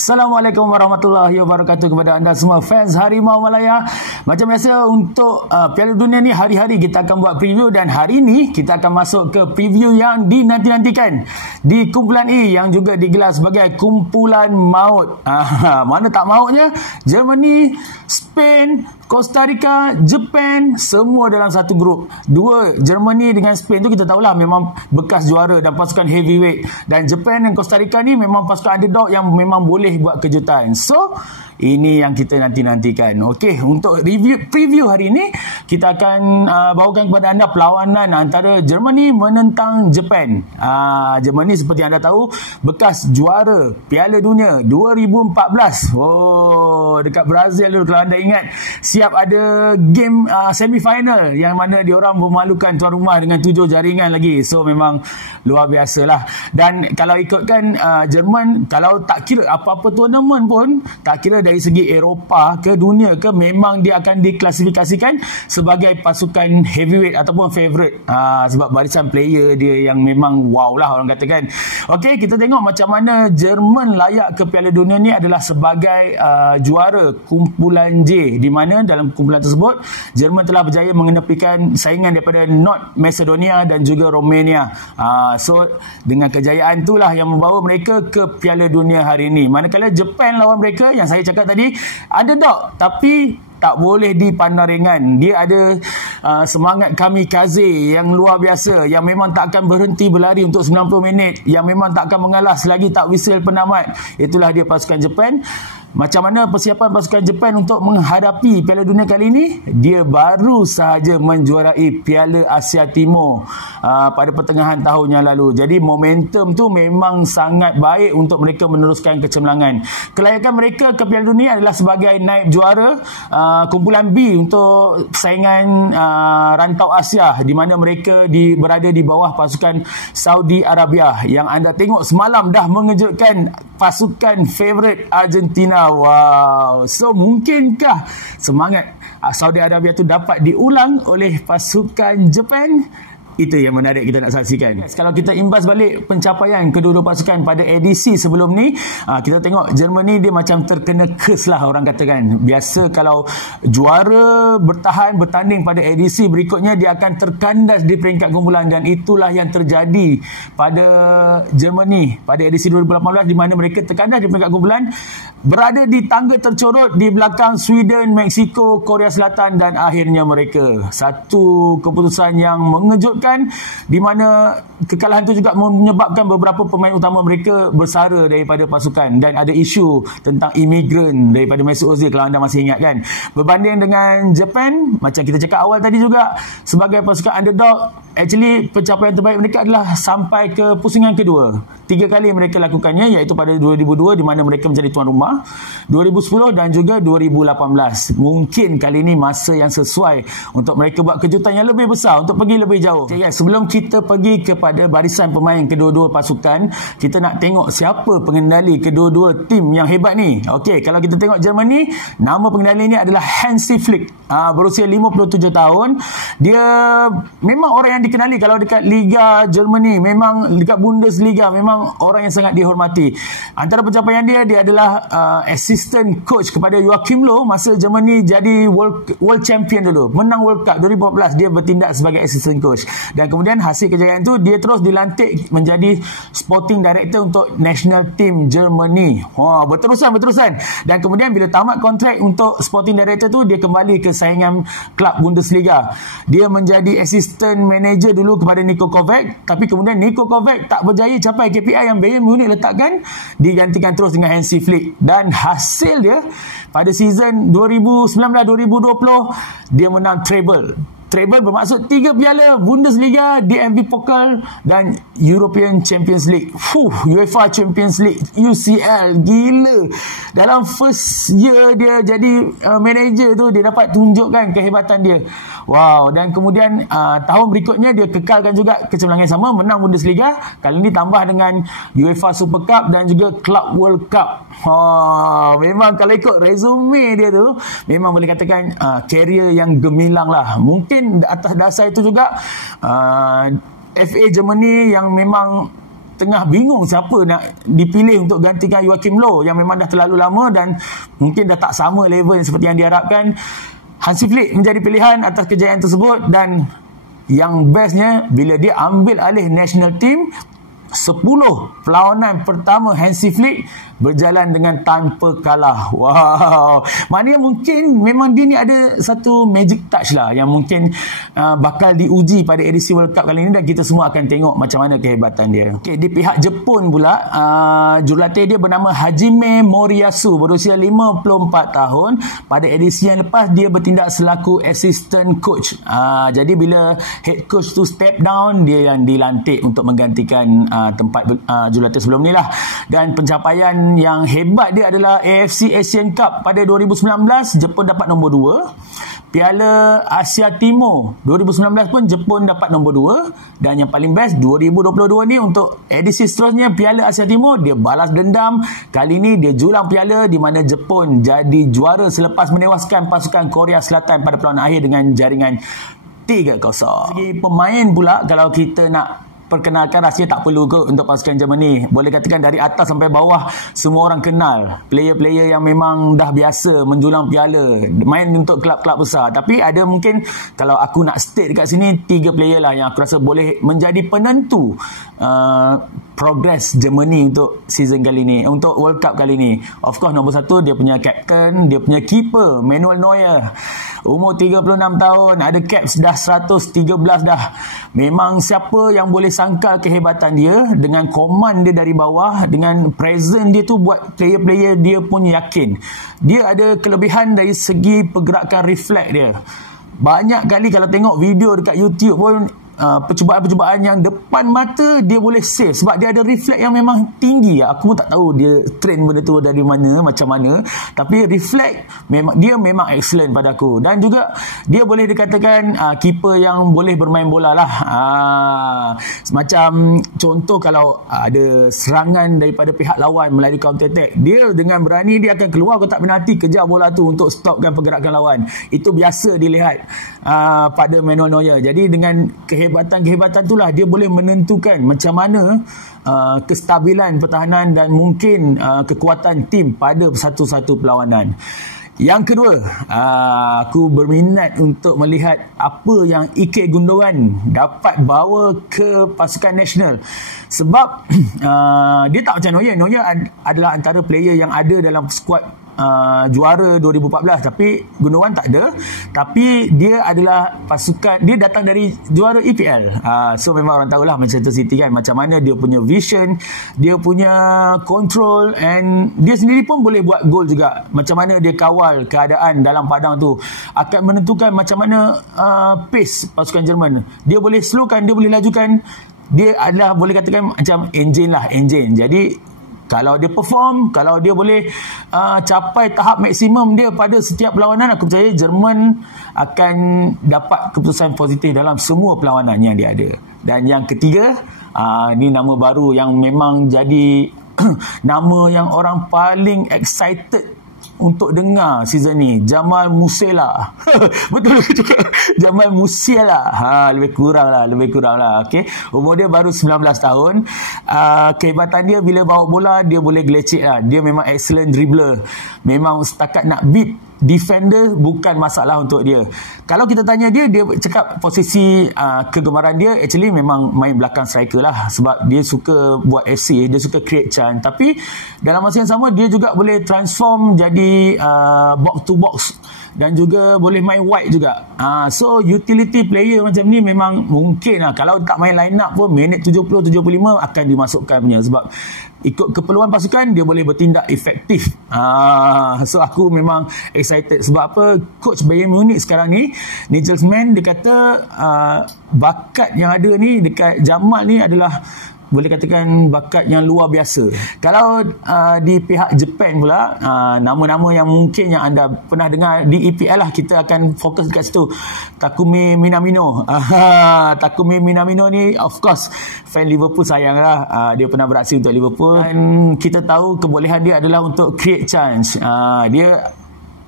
Assalamualaikum warahmatullahi wabarakatuh kepada anda semua fans Harimau Malaya. Macam biasa untuk Piala Dunia ni hari-hari kita akan buat preview, dan hari ni kita akan masuk ke preview yang dinanti-nantikan di kumpulan E yang juga digelar sebagai kumpulan maut. Mana tak mautnya? Germany, Spain, Costa Rica, Japan, semua dalam satu grup. Dua, Germany dengan Spain tu kita tahulah memang bekas juara dan pasukan heavyweight, dan Japan dan Costa Rica ni memang pasukan underdog yang memang boleh buat kejutan. So ini yang kita nanti-nantikan. Okey, untuk preview hari ini kita akan bawakan kepada anda perlawanan antara Germany menentang Japan. Germany seperti anda tahu bekas juara Piala Dunia 2014. Oh, dekat Brazil dulu kalau anda ingat. Siap ada game semi-final yang mana diorang memalukan tuan rumah dengan 7 jaringan lagi. So memang luar biasalah. Dan kalau ikutkan Jerman, kalau tak kira apa-apa tournament pun, tak kira dari segi Eropah ke dunia ke, memang dia akan diklasifikasikan sebagai pasukan heavyweight ataupun favourite, sebab barisan player dia yang memang wow lah orang katakan. Okey, kita tengok macam mana Jerman layak ke Piala Dunia ni adalah sebagai juara kumpulan J, di mana dalam kumpulan tersebut Jerman telah berjaya mengenepikan saingan daripada North Macedonia dan juga Romania. So dengan kejayaan itulah yang membawa mereka ke Piala Dunia hari ini. Manakala Japan lawan mereka, yang saya cakap tadi, underdog tapi tak boleh dipandang ringan. Dia ada semangat kamikaze yang luar biasa, yang memang tak akan berhenti berlari untuk 90 minit, yang memang tak akan mengalah selagi tak whistle penamat. Itulah dia pasukan Japan. Macam mana persiapan pasukan Japan untuk menghadapi Piala Dunia kali ini? Dia baru sahaja menjuarai Piala Asia Timur pada pertengahan tahun yang lalu. Jadi momentum tu memang sangat baik untuk mereka meneruskan kecemerlangan. Kelayakan mereka ke Piala Dunia adalah sebagai naib juara kumpulan B untuk saingan rantau Asia, di mana mereka berada di bawah pasukan Saudi Arabia yang anda tengok semalam dah mengejutkan pasukan favourite Argentina. Wow. So mungkinkah semangat Saudi Arabia tu dapat diulang oleh pasukan Japan? Itu yang menarik kita nak saksikan. Kalau kita imbas balik pencapaian kedua-dua pasukan pada edisi sebelum ni, kita tengok Germany dia macam terkena curse lah orang katakan. Biasa kalau juara bertanding pada edisi berikutnya, dia akan terkandas di peringkat kumpulan, dan itulah yang terjadi pada Germany pada edisi 2018, di mana mereka terkandas di peringkat kumpulan, berada di tangga tercorot di belakang Sweden, Mexico, Korea Selatan, dan akhirnya mereka satu keputusan yang mengejutkan, di mana kekalahan itu juga menyebabkan beberapa pemain utama mereka bersara daripada pasukan, dan ada isu tentang imigran daripada Mesut Ozil kalau anda masih ingat kan. Berbanding dengan Japan, macam kita cakap awal tadi juga, sebagai pasukan underdog, actually pencapaian terbaik mereka adalah sampai ke pusingan kedua. 3 kali mereka lakukannya, iaitu pada 2002 di mana mereka menjadi tuan rumah, 2010 dan juga 2018. Mungkin kali ini masa yang sesuai untuk mereka buat kejutan yang lebih besar, untuk pergi lebih jauh. Sebelum kita pergi kepada barisan pemain kedua-dua pasukan, kita nak tengok siapa pengendali kedua-dua tim yang hebat ni. Okey, kalau kita tengok Germany, nama pengendali ni adalah Hansi Flick, berusia 57 tahun. Dia memang orang yang dikenali kalau dekat Liga Germany, memang dekat Bundesliga, memang orang yang sangat dihormati. Antara pencapaian dia adalah assistant coach kepada Joachim Löw masa Germany jadi world champion dulu, menang World Cup 2014. Dia bertindak sebagai assistant coach, dan kemudian hasil kejayaan tu dia terus dilantik menjadi sporting director untuk national team Germany. Berterusan, dan kemudian bila tamat kontrak untuk sporting director tu, dia kembali ke saingan klub Bundesliga. Dia menjadi assistant manager dulu kepada Niko Kovac, tapi kemudian Niko Kovac tak berjaya capai KPI yang Bayern Munich letakkan, digantikan terus dengan Hansi Flick, dan hasil dia pada season 2019-2020 dia menang treble. Treble bermaksud 3 piala Bundesliga, DFB Pokal dan European Champions League. UEFA Champions League, UCL. Gila. Dalam first year dia jadi manager tu, dia dapat tunjukkan kehebatan dia. Wow. Dan kemudian tahun berikutnya dia kekalkan juga kecemerlangan yang sama, menang Bundesliga. Kali ini tambah dengan UEFA Super Cup dan juga Club World Cup. Memang kalau ikut resume dia tu, memang boleh katakan career yang gemilang lah. Mungkin atas dasar itu juga FA Germany yang memang tengah bingung siapa nak dipilih untuk gantikan Joachim Low yang memang dah terlalu lama dan mungkin dah tak sama level seperti yang diharapkan. Hansi Flick menjadi pilihan atas kejayaan tersebut, dan yang bestnya bila dia ambil alih national team, 10 perlawanan pertama Hansi Flick berjalan dengan tanpa kalah. Wow. Maknanya mungkin memang dia ni ada satu magic touch lah yang mungkin bakal diuji pada edisi World Cup kali ini, dan kita semua akan tengok macam mana kehebatan dia. Okay, di pihak Jepun pula, jurulatih dia bernama Hajime Moriyasu, berusia 54 tahun. Pada edisi yang lepas dia bertindak selaku assistant coach. Jadi bila head coach tu step down, dia yang dilantik untuk menggantikan tempat jurulatih sebelum ni lah. Dan pencapaian yang hebat dia adalah AFC Asian Cup pada 2019, Jepun dapat nombor 2. Piala Asia Timur 2019 pun Jepun dapat nombor 2. Dan yang paling best, 2022 ni untuk edisi seterusnya Piala Asia Timur, dia balas dendam. Kali ni dia julang piala di mana Jepun jadi juara selepas menewaskan pasukan Korea Selatan pada perlawanan akhir dengan jaringan 3-0. Segi pemain pula, kalau kita nak perkenalkan, rasanya tak perlu ke untuk pasukan Germany. Boleh katakan dari atas sampai bawah semua orang kenal player-player yang memang dah biasa menjulang piala, main untuk kelab-kelab besar. Tapi ada mungkin, kalau aku nak state dekat sini, 3 player lah yang aku rasa boleh menjadi penentu progress Germany untuk season kali ni, untuk World Cup kali ni. Of course, nombor 1 dia punya captain, dia punya keeper Manuel Neuer, umur 36 tahun, ada caps dah 113 dah. Memang siapa yang boleh sangka kehebatan dia dengan command dia dari bawah, dengan presence dia tu buat player-player dia pun yakin. Dia ada kelebihan dari segi pergerakan refleks dia. Banyak kali kalau tengok video dekat YouTube pun, percubaan-percubaan yang depan mata dia boleh save sebab dia ada refleks yang memang tinggi. Aku pun tak tahu dia train benda tu dari mana, macam mana, tapi refleks dia memang excellent pada aku. Dan juga dia boleh dikatakan keeper yang boleh bermain bola lah. Macam contoh, kalau ada serangan daripada pihak lawan melalui counter attack, dia dengan berani dia akan keluar kotak penalti, kejar bola tu untuk stopkan pergerakan lawan. Itu biasa dilihat pada Manuel Neuer. Jadi dengan kehebatan itulah dia boleh menentukan macam mana kestabilan pertahanan dan mungkin kekuatan tim pada satu-satu perlawanan. Yang kedua, aku berminat untuk melihat apa yang Ike Gundogan dapat bawa ke pasukan nasional. Sebab dia tak macam Neuer. Neuer adalah antara player yang ada dalam skuad juara 2014, tapi Gundogan tak ada. Tapi dia adalah pasukan, dia datang dari juara EPL. So memang orang tahulah Manchester City kan, macam mana dia punya vision, dia punya control, and dia sendiri pun boleh buat gol juga. Macam mana dia kawal keadaan dalam padang tu akan menentukan macam mana pace pasukan Jerman. Dia boleh slowkan, dia boleh lajukan. Dia adalah boleh katakan macam engine lah, engine. Jadi kalau dia perform, kalau dia boleh capai tahap maksimum dia pada setiap perlawanan, aku percaya Jerman akan dapat keputusan positif dalam semua perlawanan yang dia ada. Dan yang ketiga, ni nama baru yang memang jadi nama yang orang paling excited untuk dengar season ni, Jamal Musiala. Betul juga, Jamal Musiala. Lebih kurang lah. Okay. Umur dia baru 19 tahun. Kehebatan dia bila bawa bola, dia boleh gelecek lah. Dia memang excellent dribbler. Memang setakat nak beat defender bukan masalah untuk dia. Kalau kita tanya dia cakap posisi kegemaran dia actually memang main belakang striker lah, sebab dia suka buat FC, dia suka create chance. Tapi dalam masa yang sama dia juga boleh transform jadi box to box, dan juga boleh main wide juga. So utility player macam ni memang mungkin lah, kalau tak main line up pun minit 70-75 akan dimasukkan punya, sebab ikut keperluan pasukan dia boleh bertindak efektif. So aku memang excited. Sebab apa, coach Bayern Munich sekarang ni, Nagelsmann, dia kata bakat yang ada ni dekat Jamal ni adalah boleh katakan bakat yang luar biasa. Kalau di pihak Jepun pula, nama-nama yang mungkin yang anda pernah dengar di EPL lah, kita akan fokus dekat situ. Takumi Minamino. Takumi Minamino ni of course fan Liverpool sayang lah. Dia pernah beraksi untuk Liverpool, dan kita tahu kebolehan dia adalah untuk create chance. Dia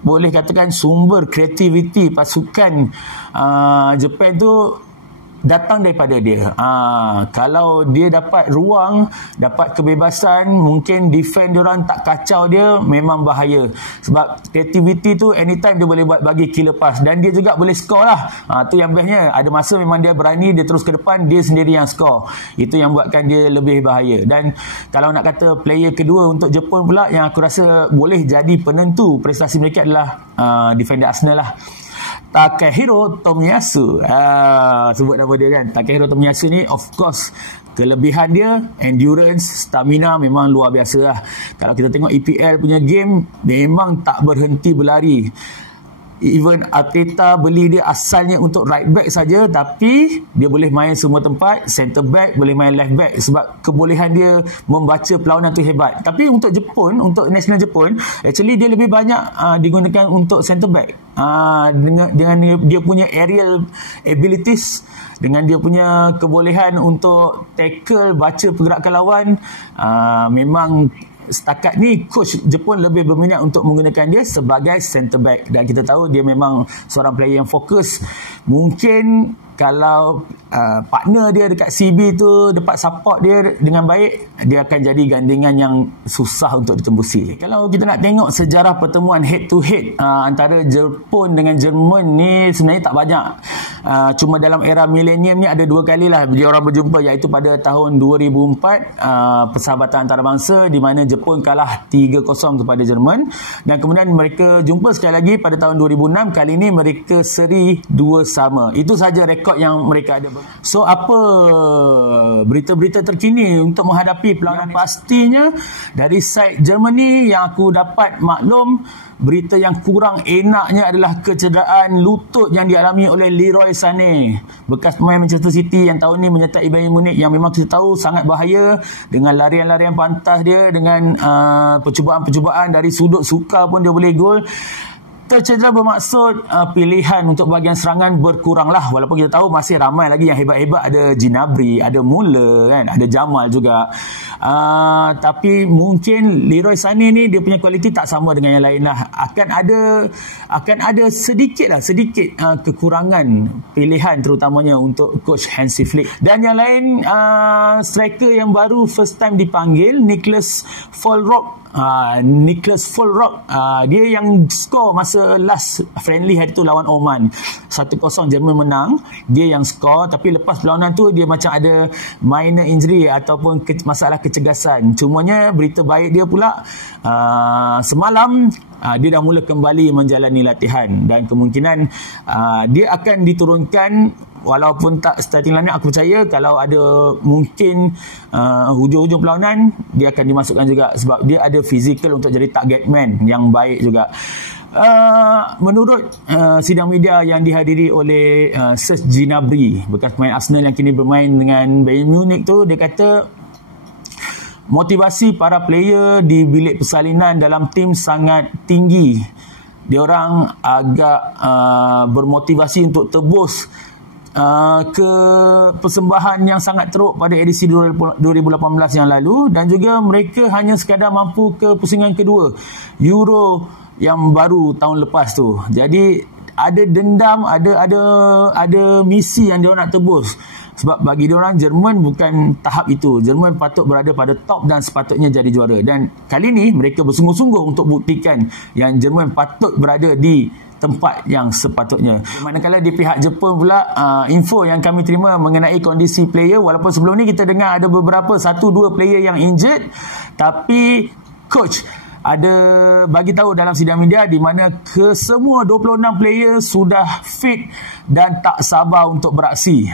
boleh katakan sumber kreativiti pasukan Jepun tu datang daripada dia. Kalau dia dapat ruang, dapat kebebasan, mungkin defend diorang tak kacau dia, memang bahaya. Sebab creativity tu anytime dia boleh buat bagi killer pass, dan dia juga boleh score lah. Tu yang bestnya. Ada masa memang dia berani, dia terus ke depan, dia sendiri yang score. Itu yang buatkan dia lebih bahaya. Dan kalau nak kata player kedua untuk Jepun pula yang aku rasa boleh jadi penentu prestasi mereka adalah defender Arsenal lah, Takehiro Tomiyasu. Sebut nama dia kan, Takehiro Tomiyasu ni of course kelebihan dia endurance, stamina memang luar biasa lah. Kalau kita tengok EPL punya game, memang tak berhenti berlari. Even Arteta beli dia asalnya untuk right back saja, tapi dia boleh main semua tempat, center back, boleh main left back, sebab kebolehan dia membaca perlawanan tu hebat. Tapi untuk Jepun, untuk national Jepun, actually dia lebih banyak digunakan untuk center back. Dengan dia punya aerial abilities, dengan dia punya kebolehan untuk tackle, baca pergerakan lawan, memang setakat ni coach Jepun lebih berminat untuk menggunakan dia sebagai centre back, dan kita tahu dia memang seorang player yang fokus. Mungkin kalau partner dia dekat CB tu dapat support dia dengan baik, dia akan jadi gandingan yang susah untuk ditembusi. Kalau kita nak tengok sejarah pertemuan head to head antara Jepun dengan Jerman ni, sebenarnya tak banyak. Cuma dalam era milenium ni ada 2 kali lah dia orang berjumpa, iaitu pada tahun 2004 persahabatan antarabangsa di mana Jepun kalah 3-0 kepada Jerman, dan kemudian mereka jumpa sekali lagi pada tahun 2006. Kali ini mereka seri 2-2. Itu saja rekod yang mereka ada. So apa berita-berita terkini untuk menghadapi perlawanan? Pastinya dari side Germany yang aku dapat maklum, berita yang kurang enaknya adalah kecederaan lutut yang dialami oleh Leroy Sané, bekas pemain Manchester City yang tahun ini menyertai Bayern Munich, yang memang kita tahu sangat bahaya dengan larian-larian pantas dia, dengan percubaan-percubaan dari sudut suka pun dia boleh gol. Tercedera bermaksud pilihan untuk bahagian serangan berkuranglah, walaupun kita tahu masih ramai lagi yang hebat-hebat. Ada Gnabry, ada Müller kan, ada Jamal juga. Tapi mungkin Leroy Sané ni dia punya kualiti tak sama dengan yang lain lah. Akan ada sedikit kekurangan pilihan, terutamanya untuk coach Hansi Flick. Dan yang lain, striker yang baru first time dipanggil, Nicholas Füllkrug. Dia yang skor masa last friendly hari tu lawan Oman, 1-0 Jerman menang. Dia yang skor, tapi lepas perlawanan tu dia macam ada minor injury ataupun masalah kecergasan. Cumanya berita baik dia pula, semalam dia dah mula kembali menjalani latihan, dan kemungkinan dia akan diturunkan. Walaupun tak starting line, aku percaya kalau ada mungkin hujung-hujung perlawanan dia akan dimasukkan juga, sebab dia ada fizikal untuk jadi target man yang baik juga. Menurut sidang media yang dihadiri oleh Serge Gnabry, bekas pemain Arsenal yang kini bermain dengan Bayern Munich tu, dia kata motivasi para player di bilik persalinan dalam tim sangat tinggi. Diorang agak bermotivasi untuk tebus ke persembahan yang sangat teruk pada edisi 2018 yang lalu, dan juga mereka hanya sekadar mampu ke pusingan kedua Euro yang baru tahun lepas tu. Jadi ada dendam, ada misi yang diorang nak tebus. Sebab bagi diorang Jerman bukan tahap itu. Jerman patut berada pada top dan sepatutnya jadi juara. Dan kali ni mereka bersungguh-sungguh untuk buktikan yang Jerman patut berada di tempat yang sepatutnya. Manakala di pihak Jepun pula, info yang kami terima mengenai kondisi player, walaupun sebelum ni kita dengar ada beberapa 1-2 player yang injured, tapi coach ada bagi tahu dalam sidang media di mana kesemua 26 player sudah fit dan tak sabar untuk beraksi.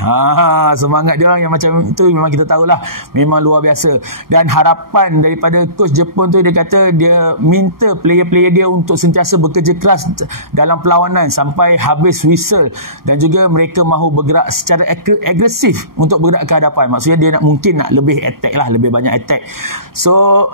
Semangat dia orang yang macam itu memang kita tahulah, memang luar biasa. Dan harapan daripada coach Jepun tu, dia kata dia minta player-player dia untuk sentiasa bekerja keras dalam perlawanan sampai habis whistle, dan juga mereka mahu bergerak secara agresif untuk bergerak ke hadapan. Maksudnya dia mungkin nak lebih attack lah, lebih banyak attack. So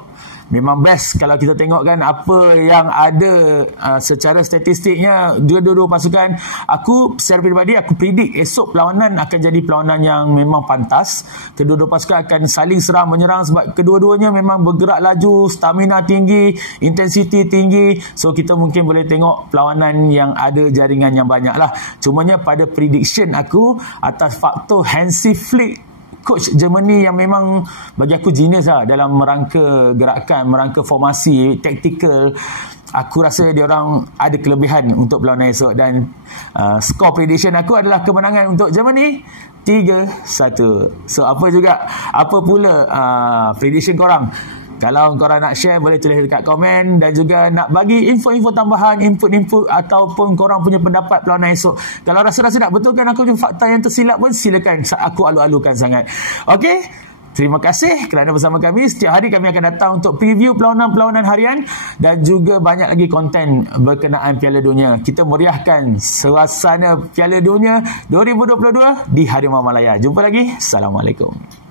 memang best kalau kita tengok kan apa yang ada secara statistiknya dua-dua pasukan. Aku secara peribadi aku predict esok perlawanan akan jadi perlawanan yang memang pantas. Kedua-dua pasukan akan saling serang menyerang sebab kedua-duanya memang bergerak laju, stamina tinggi, intensity tinggi. So kita mungkin boleh tengok perlawanan yang ada jaringan yang banyak lah. Cumanya pada prediction aku atas faktor Hansi Flick, coach Germany yang memang bagi aku genius lah dalam merangka gerakan, merangka formasi, taktikal. Aku rasa dia orang ada kelebihan untuk perlawanan esok dan skor prediction aku adalah kemenangan untuk Germany 3-1. So apa pula prediction korang? Kalau korang nak share, boleh tulis dekat komen dan juga nak bagi info-info tambahan, input ataupun korang punya pendapat perlawanan esok. Kalau rasa-rasa nak betulkan aku punya fakta yang tersilap pun silakan, aku alu-alukan sangat. Okey, terima kasih kerana bersama kami. Setiap hari kami akan datang untuk preview perlawanan-perlawanan harian dan juga banyak lagi konten berkenaan Piala Dunia. Kita meriahkan suasana Piala Dunia 2022 di Harimau Malaya. Jumpa lagi. Assalamualaikum.